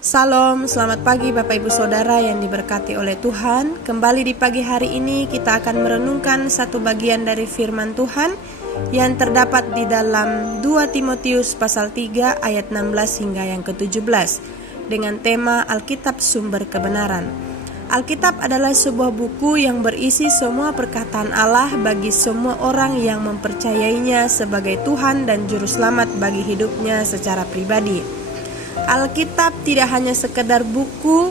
Salam, selamat pagi Bapak Ibu Saudara yang diberkati oleh Tuhan. Kembali di pagi hari ini kita akan merenungkan satu bagian dari firman Tuhan yang terdapat di dalam 2 Timotius pasal 3 ayat 16 hingga yang ke-17 dengan tema Alkitab Sumber Kebenaran. Alkitab adalah sebuah buku yang berisi semua perkataan Allah bagi semua orang yang mempercayainya sebagai Tuhan dan Juru Selamat bagi hidupnya secara pribadi. Alkitab tidak hanya sekedar buku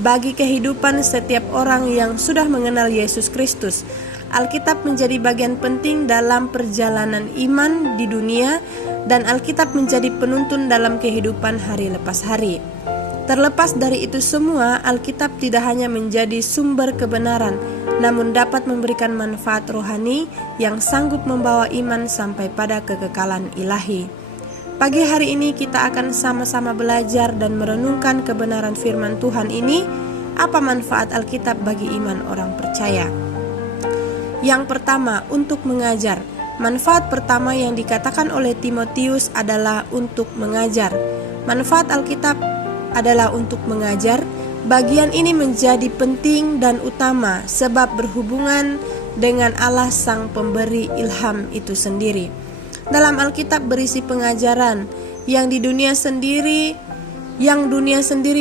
bagi kehidupan setiap orang yang sudah mengenal Yesus Kristus. Alkitab menjadi bagian penting dalam perjalanan iman di dunia, dan Alkitab menjadi penuntun dalam kehidupan hari lepas hari. Terlepas dari itu semua, Alkitab tidak hanya menjadi sumber kebenaran, namun dapat memberikan manfaat rohani yang sanggup membawa iman sampai pada kekekalan ilahi. Pagi hari ini kita akan sama-sama belajar dan merenungkan kebenaran firman Tuhan ini. Apa manfaat Alkitab bagi iman orang percaya? Yang pertama, untuk mengajar. Manfaat pertama yang dikatakan oleh Timotius adalah untuk mengajar. Manfaat Alkitab adalah untuk mengajar. Bagian ini menjadi penting dan utama sebab berhubungan dengan Allah sang pemberi ilham itu sendiri. Dalam Alkitab berisi pengajaran yang dunia sendiri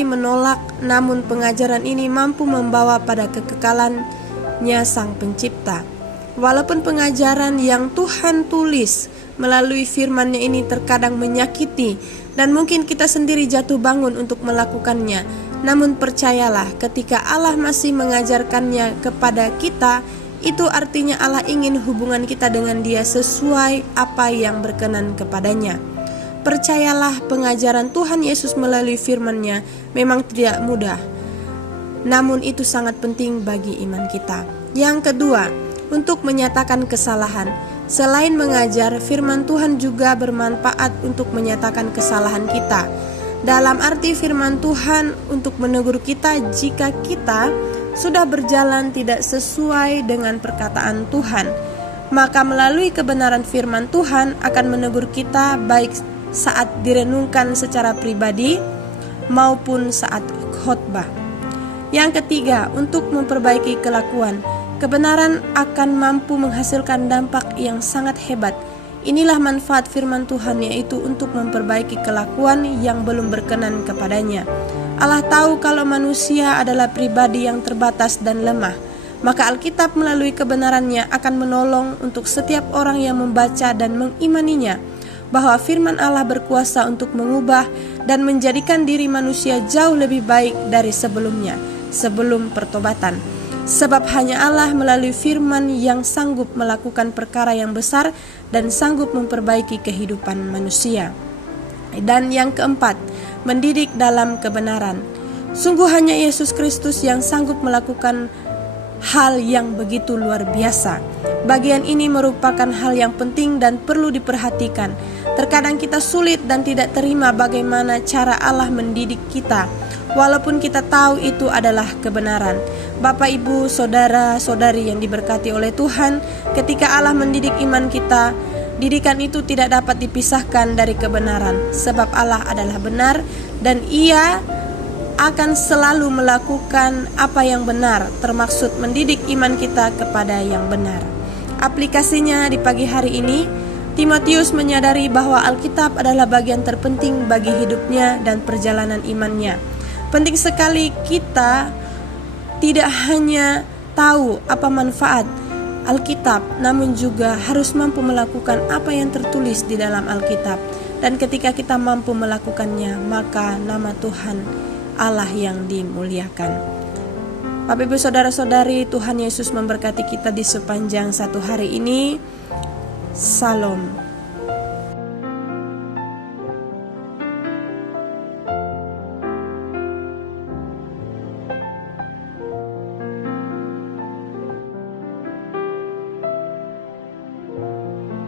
menolak, namun pengajaran ini mampu membawa pada kekekalannya Sang Pencipta. Walaupun pengajaran yang Tuhan tulis melalui firman-Nya ini terkadang menyakiti dan mungkin kita sendiri jatuh bangun untuk melakukannya, namun percayalah, ketika Allah masih mengajarkannya kepada kita, itu artinya Allah ingin hubungan kita dengan Dia sesuai apa yang berkenan kepadanya. Percayalah, pengajaran Tuhan Yesus melalui firman-Nya memang tidak mudah, namun itu sangat penting bagi iman kita. Yang kedua, untuk menyatakan kesalahan. Selain mengajar, firman Tuhan juga bermanfaat untuk menyatakan kesalahan kita. Dalam arti firman Tuhan untuk menegur kita jika kita sudah berjalan tidak sesuai dengan perkataan Tuhan, maka melalui kebenaran firman Tuhan akan menegur kita baik saat direnungkan secara pribadi maupun saat khotbah. Yang ketiga, untuk memperbaiki kelakuan. Kebenaran akan mampu menghasilkan dampak yang sangat hebat. Inilah manfaat firman Tuhan, yaitu untuk memperbaiki kelakuan yang belum berkenan kepadanya. Allah tahu kalau manusia adalah pribadi yang terbatas dan lemah, maka Alkitab melalui kebenarannya akan menolong untuk setiap orang yang membaca dan mengimaninya, bahwa firman Allah berkuasa untuk mengubah dan menjadikan diri manusia jauh lebih baik dari sebelumnya, sebelum pertobatan. Sebab hanya Allah melalui firman yang sanggup melakukan perkara yang besar dan sanggup memperbaiki kehidupan manusia. Dan yang keempat, mendidik dalam kebenaran. Sungguh hanya Yesus Kristus yang sanggup melakukan hal yang begitu luar biasa. Bagian ini merupakan hal yang penting dan perlu diperhatikan. Terkadang kita sulit dan tidak terima bagaimana cara Allah mendidik kita, walaupun kita tahu itu adalah kebenaran. Bapak, Ibu, Saudara, Saudari yang diberkati oleh Tuhan, ketika Allah mendidik iman kita, didikan itu tidak dapat dipisahkan dari kebenaran, sebab Allah adalah benar dan Ia akan selalu melakukan apa yang benar, termaksud mendidik iman kita kepada yang benar. Aplikasinya di pagi hari ini, Timotius menyadari bahwa Alkitab adalah bagian terpenting bagi hidupnya dan perjalanan imannya. Penting sekali kita tidak hanya tahu apa manfaat Alkitab, namun juga harus mampu melakukan apa yang tertulis di dalam Alkitab. Dan ketika kita mampu melakukannya, maka nama Tuhan Allah yang dimuliakan. Bapak, Ibu, Saudara-saudari, Tuhan Yesus memberkati kita di sepanjang satu hari ini. Salam.